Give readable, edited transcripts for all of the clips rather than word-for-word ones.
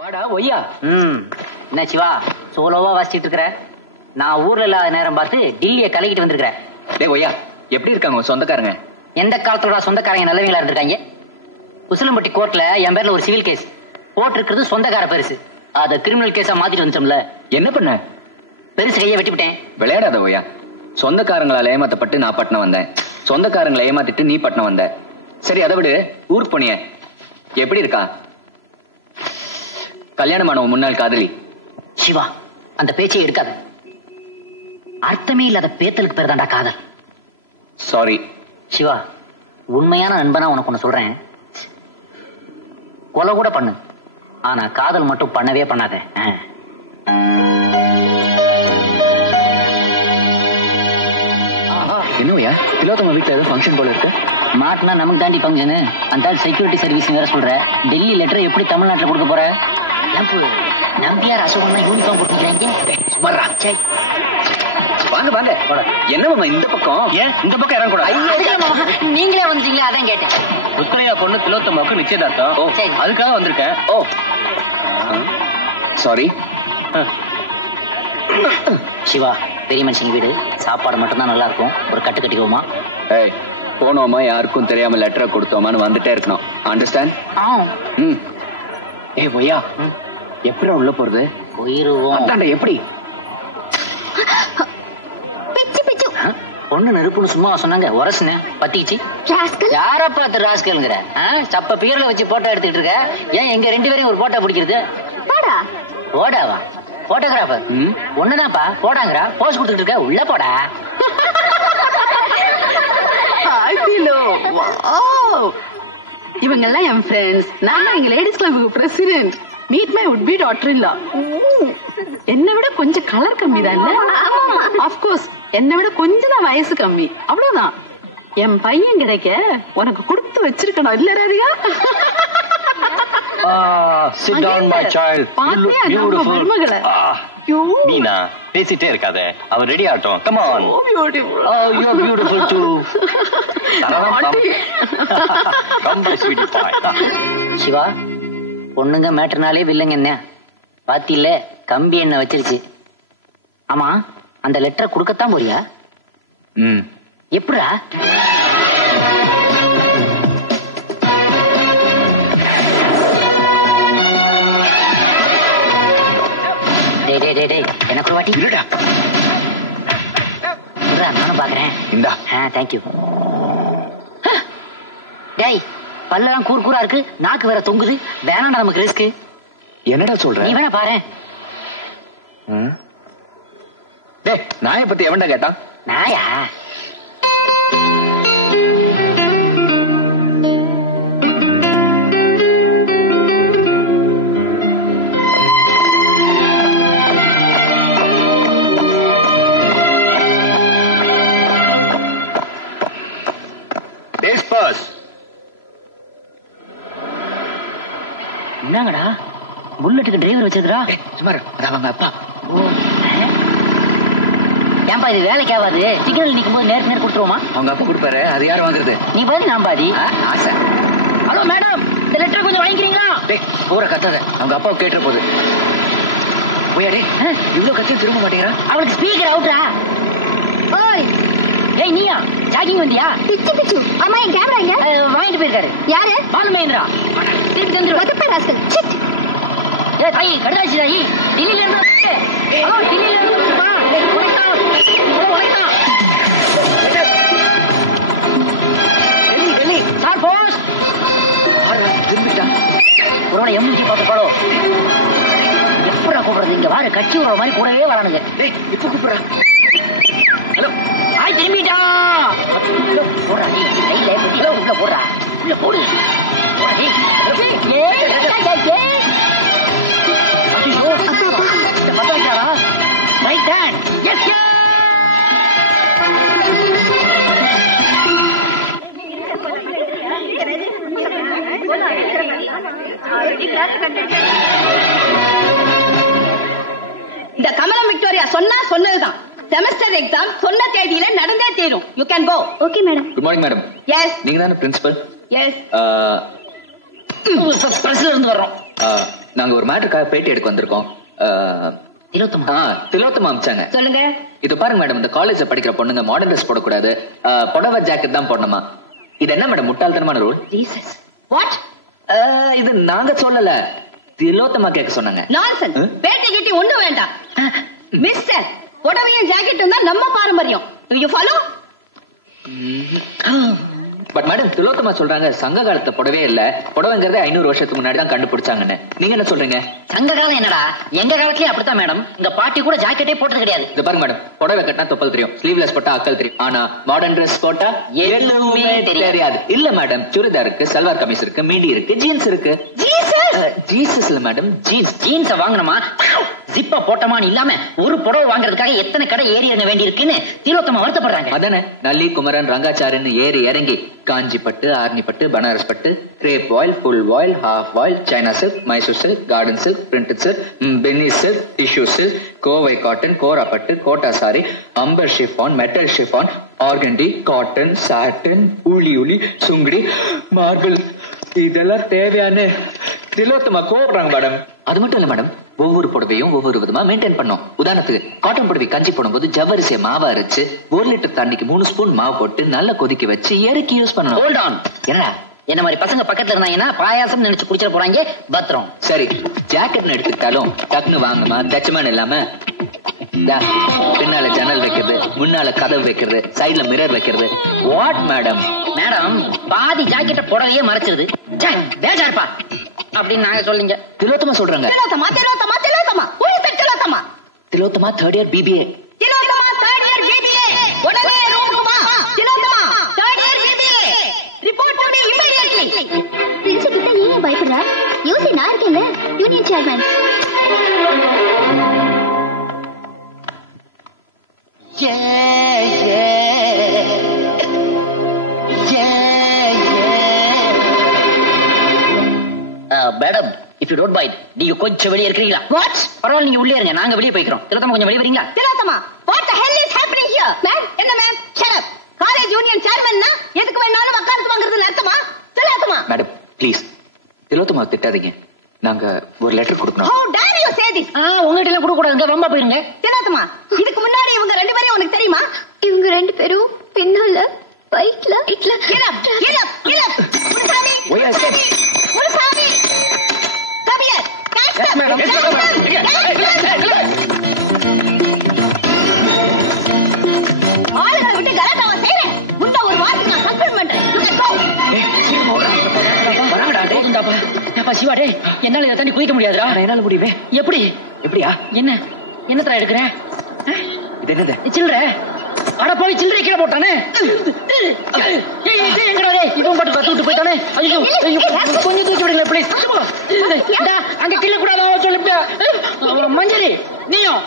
வாடா ஒய்யா. என்ன சிவா சோலோவா வாசிச்சிட்டு இருக்கிற? நான் ஊர்ல இல்லாத நேரம் பார்த்து டில்லியை கலக்கிட்டு வந்திருக்கிறேன். டேய் ஒய்யா, எப்படி இருக்காங்க சொந்தக்காரங்க? எந்த காலத்தோட சொந்தக்காரங்க நல்லவங்களா இருந்திருக்காங்க? உசிலம்பட்டி கோர்ட்ல என் பேர்ல ஒரு சிவில் கேஸ் போட்டிருக்கிறது சொந்தக்கார பெருசு. அத கிரிமினல் கேஸா மாத்திட்டு வந்துட்டோம்ல. என்ன பண்ண? பெருசு கையை வெட்டிவிட்டேன். விளையாடாத ஒய்யா. சொந்தக்காரங்களால ஏமாத்தப்பட்டு நான் பட்டணம் வந்தேன், சொந்தக்காரங்களை ஏமாத்திட்டு நீ பட்டணம் வந்த. சரி அதை விடு, ஊருக்கு போனிய எப்படி இருக்கா? கல்யாணமான முன்னாள் காதலி. சிவா அந்த பேச்சை எடுக்காது. அர்த்தமே இல்லாத பேத்தலுக்கு பேர் தான்டா காதல். சாரி சிவா, உண்மையான நண்பனா உனக்கு ஒண்ணு சொல்றேன். கொலை கூட பண்ணு, ஆனா காதல் மட்டும் பண்ணவே பண்ணாத. என்னவையா திலோத்தமா வீட்டுல ஏதோ ஃபங்க்ஷன் போல இருக்கு. மாட்டினா நமக்கு தாண்டி ஃபங்க்ஷனு. அந்த செக்யூரிட்டி சர்வீஸ் வேற சொல்ற. டெல்லி லெட்டர் எப்படி தமிழ்நாட்டுல கொடுக்க போற? நம்பியார் அசோகம்னா யூனிஃபார்ம் போட்டுக்கிறாங்க. வாங்க வாங்க. என்னவா இந்த பக்கம்? ஏன் இந்த பக்கம் இறங்க கூடாது? நீங்களே வந்தீங்களா, அதான் கேட்டேன். ருத்ரையா பொண்ணு திலோத்தமாவுக்கு நிச்சயதார்த்தம். ஓ சரி, அதுக்காக வந்திருக்கேன். ஓ சாரி. சிவா, பெரிய மனுஷங்க வீடு, சாப்பாடு மட்டும்தான் நல்லா இருக்கும். ஒரு கட்டு கட்டிக்குவோமா? ஏய், போனோமா யாருக்கும் தெரியாம லெட்டரை கொடுத்தோமான்னு வந்துட்டே இருக்கணும். அண்டர்ஸ்டாண்ட்? ஏய் ஒய்யா, எப்படி உள்ள போறது? போயிருவோம். எப்படி? பொண்ணு நெருப்புன்னு சும்மா சொன்னாங்க, உரசுன பத்திச்சு. யார பார்த்து ராஸ்கல்ங்கிற? சப்ப பீரல வச்சு போட்டோ எடுத்துட்டு இருக்க. ஏன் எங்க ரெண்டு பேரையும் ஒரு போட்டோ பிடிக்கிறது? போடாவா? போட்டோகிராஃபர் ஒண்ணுதான்ப்பா. போடாங்கறா, போஸ் கொடுத்துட்டு இருக்க. உள்ள போடா. இவங்க எல்லாம் என் ஃப்ரெண்ட்ஸ். நான் எங்க லேடிஸ் கிளப்புக்கு president. Meet my would be daughter in law. என்னை விட கொஞ்சம் கலர் கம்மி தான். ஆஃப் கோர்ஸ் என்னை விட கொஞ்சம் தான் வயசு கம்மி, அவ்வளவுதான். என் பையன் கிடைக்க உனக்கு கொடுத்து வச்சிருக்கணும் இல்ல Radhika? Sit down my child. You look beautiful. Meena பேசிட்டே இருக்காத, அவன் ரெடி ஆகட்டும். Come on. So beautiful. Oh, you are beautiful too. Come my sweetie pie. Siva, பொண்ணுங்க மேட்டர்னாலே வில்லுங்க. என்ன பாத்தியில்ல, கம்பி என்ன வச்சிருச்சு. ஆமா, அந்த லெட்டரை கொடுக்கத்தான் போறியா? எப்படா? எனக்கு ஒரு வாட்டி இருடா. நானும் பாக்குறேன். தேங்க்யூ. டேய், பல்லெல்லாம் கூர் கூரா இருக்கு, நாக்கு வேற தொங்குது. வேணாண்டா நமக்கு ரிஸ்க். என்னடா சொல்ற? நீ வேணா பாரு. டேய், நாயை பத்தி எவன்டா கேட்டான்? நாயா? என்னங்கடா புல்லட்டுக்கு டிரைவர் வச்சிருக்கா? சுமார் அவங்க அப்பா. ஏன்பா இது வேலைக்கு ஆகாது? சிக்னல் நிற்கும் போது நேருக்கு கொடுத்துருவோமா? அவங்க அப்பா கொடுப்பாரு, அது யார் வாங்குறது? நீ பாதி நான் பாதி. ஆசை. ஹலோ மேடம், இந்த லெட்டர் கொஞ்சம் வாங்கிக்கிறீங்களா? பூரா கத்தாத, அவங்க அப்பா கேட்டுற போகுது. போயாடே, இவ்வளவு கத்தியும் திரும்ப மாட்டேங்கிறா. அவளுக்கு ஸ்பீக்கர் அவுட்ரா. ஓய், ஏய் நீயா ஜாகிங் வந்தியா? பிச்சு பிச்சு. அம்மா என் கேமரா எங்க? வாங்கிட்டு போயிருக்காரு. யாரு? பாலு மகேந்திரா. திருப்பி வந்துரு. ஒத்தப்ப ராஸ்கல். சிட். ஏய் தாயி, கடதாசி தாயி. டெல்லியில இருந்து வந்து. டெல்லியில இருந்து வந்துமா? உனக்கா? உனக்கா? டெல்லி சார் போஸ். திரும்பிட்டா. ஒருவேளை எம்ஜி பார்த்து பாடோ. எப்படா கூப்பிடுறது? இங்க வாரு, கட்சி விடுற மாதிரி கூடவே வரானுங்க. இப்ப கூப்பிடுறா. ஹலோ, ஆய் திரும்பிட்டா. போடுறா நீ, கையில பெட்டி உள்ள போடுறா. உள்ள போடு. இந்த கமலம் விக்டோரியா சொன்னா சொன்னதுதான். செமஸ்டர் எக்ஸாம் சொன்ன தேதியில நடந்தே தீரும். You can go. Okay madam. Good morning madam. Yes. நீங்க தானே பிரின்சிபல்? எஸ். பிரஸ்ல இருந்து வர்றோம். நாங்க ஒரு மேட்டருக்காக பேட்டி எடுக்க வந்திருக்கோம். திலோத்தமா அமிச்சாங்க. சொல்லுங்க. இது பாருங்க மேடம், இந்த காலேஜ்ல படிக்கிற பொண்ணுங்க மாடர்ன் ட்ரெஸ் போடக்கூடாது, புடவை ஜாக்கெட் தான் போடணுமா. இது என்ன மேடம் முட்டாள்தனமான ரூல்? வாட்? இது நாங்க சொல்லல, திலோத்தமா கேட்க சொன்னாங்க. நான்சென்ஸ். பேட்டி கிட்டி ஒண்ணு வேண்டாம் மிஸ்டர். புடவையும் ஜாக்கெட்டும் தான் நம்ம பாரம்பரியம். To you follow? But madam Tilottama சொல்றாங்க சங்க காலத்துல புடவே இல்ல, புடவைங்கிறத 500 வருஷத்துக்கு முன்னாடி தான் கண்டுபிடிச்சாங்கன்னு. நீங்க என்ன சொல்றீங்க? சங்க காலம் என்னடா, எங்க காலத்துலயே அப்படித்தான் மேடம். இந்த பாட்டி கூட ஜாக்கெட்டே போட்டது கிடையாது. இது பாருங்க மேடம், புடவை கட்டினா தொப்பல் தெரியும், ஸ்லீவ்லெஸ் போட்டா அக்கல் தெரியும், ஆனா மாடர்ன் ட்ரெஸ் போட்டா எதுவுமே தெரியாது. இல்ல மேடம், சுடிதார் இருக்கு, சல்வார் கமிஸ் இருக்கு, மீடி இருக்கு, ஜீன்ஸ் இருக்கு. ஜீசஸ் இல்ல மேடம், ஜீன்ஸ். ஜீன்ஸ வாங்கணுமா, ஜிப்பா போட்டமான்னு இல்லாம ஒரு புடவை வாங்குறதுக்காக எத்தனை கடை ஏறி இறங்க வேண்டி இருக்குன்னு திலோத்தமா வருத்தப்படுறாங்க. அதானே நல்லி குமரன் ரங்காச்சாரின்னு ஏறி இறங்கி காஞ்சி பட்டு, ஆர்னி பட்டு, பனாரஸ் பட்டு, crepe voile, full voile, half voile, China silk, Mysore silk, garden silk, printed silk, Binny silk, tissue silk, Kovai cotton, கோரா பட்டு, Kota sari, amber chiffon, metal chiffon, organdy, cotton, satin, ஊலி, சுங்குடி, மார்பிள், இதெல்லாம் தேவையான திலோத்தமா கோபுறாங்க மேடம். அது மட்டும் இல்ல மேடம், ஒவ்வொரு புடவையும் ஒவ்வொரு விதமா மெயின்டைன் பண்ணோம். உதாரணத்துக்கு காட்டன் புடவை கஞ்சி போடும்போது ஜவ்வரிசிய மாவா அரைச்சு 1 லிட்டர் தண்ணிக்கு 3 ஸ்பூன் மாவு போட்டு நல்லா கொதிக்க வச்சு இறக்கி யூஸ் பண்ணணும். Hold on. என்னடா என்ன மாதிரி பசங்க பக்கத்துல இருந்தாங்கன்னா பாயாசம் நினைச்சு குடிச்சிட போறாங்க. பத்திரம். சரி, ஜாக்கெட்னு எடுத்துக்கிட்டாலும் டக்குன்னு வாங்குமா, தச்சமான இல்லாம பின்னால ஜன்னல் வைக்கிறது, முன்னால கதவு வைக்கிறது, சைடுல மிரர் வைக்கிறது. What madam? மேடம் பாதி ஜாக்கெட்ட புடவையே மறைச்சிருது. பேஜார்ப்பா அப்படின்னு நாங்க சொல்லிங்க. திலோத்தமா சொல்றாங்க. Tilottama Tilottama Tilottama Tilottama Tilottama 3rd year BBA. Tilottama 3rd year BBA. உடனே ரூமுக்கு வா. Tilottama 3rd year BBA. Report to me immediately. Principal கிட்ட ஏன் பயப்படுறா? யூசி நான் இருக்கேன்ல, union chairman. Madam if you don't mind நீங்க கொஞ்சம் வெளியே இருக்கீங்களா? வாட்? பரவாயில்ல, நீங்க உள்ளே இருங்க, நாங்க வெளியே போய்க்கிறோம். திலோத்தமா கொஞ்சம் வெளியே வரீங்களா? Tilottama what the hell is happening here? Ma'am என்ன ma'am? Shut up. College union சேர்மன்னா எதுக்கு வேணாலும் வக்காலத்து வாங்குறதுல அர்த்தமா? திலோத்தமா மேடம் ப்ளீஸ் திலோத்தமா திட்டாதீங்க, நாங்க ஒரு லெட்டர் கொடுக்கணும். How dare you say this? உங்ககிட்ட எல்லாம் கொடுக்க கூடாதுங்க, ரொம்ப போயிருங்க. திலோத்தமா இதுக்கு முன்னாடி இவங்க ரெண்டு பேரும் உனக்கு தெரியுமா? இவங்க ரெண்டு பேரும் பின்னால பைக்ல Get up. Munusamy. Why I said? Munusamy. Come here. Catch them. madam. Yes, madam. ஆளுங்களை விட்டு கலாட்டாவை செய்றேன். முன்ன ஒரு வாரத்துக்கு நான் சஸ்பெண்ட் பண்றேன். You can go. சிவா டே, என்னால இதை தண்ணி குடிக்க முடியாதுடா. என்னால முடியுமே. எப்படியா? என்ன தர எடுக்கிறேன்? இது என்னது? சில்லற. அட போய் சில்லறை கீழே போட்டானே. எங்கடா டேய், இவன் மட்டும் கத்து விட்டு போயிட்டானே. ஐயோ கொஞ்சம் தூக்கி விடுங்க ப்ளீஸ். அங்க கிள்ள கூடாது சொல்லிவிட்டேன். மஞ்சரி நீயும்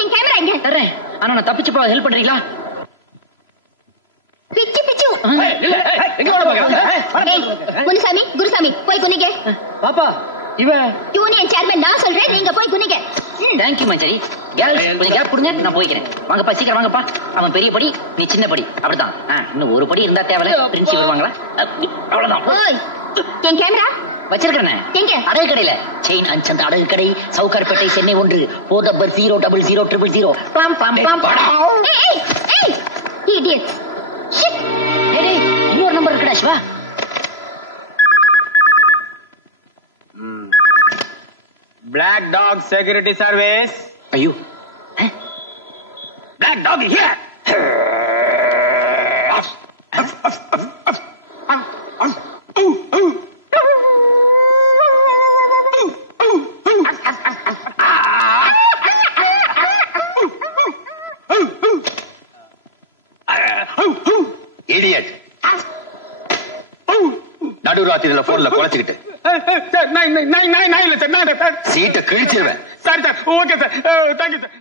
என் கேமரா எங்க? தர்றேன், ஆனா நான் தப்பிச்சு போக ஹெல்ப் பண்றீங்களா? பிச்சு எங்க முனுசாமி குருசாமி போய் குனிங்க. பாப்பா இவன் யூனியன் சேர்மன் நான் சொல்றேன், நீங்க போய் குனிங்க. தேங்க்யூ மஞ்சரி. கேர்ள்ஸ் கொஞ்சம் கேப் கொடுங்க, நான் போய்க்கிறேன். வாங்கப்பா சீக்கிரம் வாங்கப்பா. அவன் பெரிய படி, நீ சின்ன படி, அப்படிதான். இன்னும் ஒரு படி இருந்தா தேவையில்ல. பிரின்சி வருவாங்களா? அவ்வளவுதான். ஓய் என் கேமரா வச்சிருக்கிறேன். எங்க? அடகு கடையில. செயின் அஞ்சந்த அடகு கடை, சவுகார்பேட்டை, சென்னை 1, போன் நம்பர் 0000000. பாம் பாம் பாம். ஏய் இடியட்ஸ். ஷிட். ஏய் இன்னொரு நம்பர் இருக்குடா Siva. Black Dog Security Service. ஐயோ, Black Dog here. Idiot. நடுராத்திரில போன்ல குறைச்சிக்கிட்டு நான் இல்ல சார், நான் சீட்டை கிழிச்சிருவேன். Sir okay sir, thank you sir.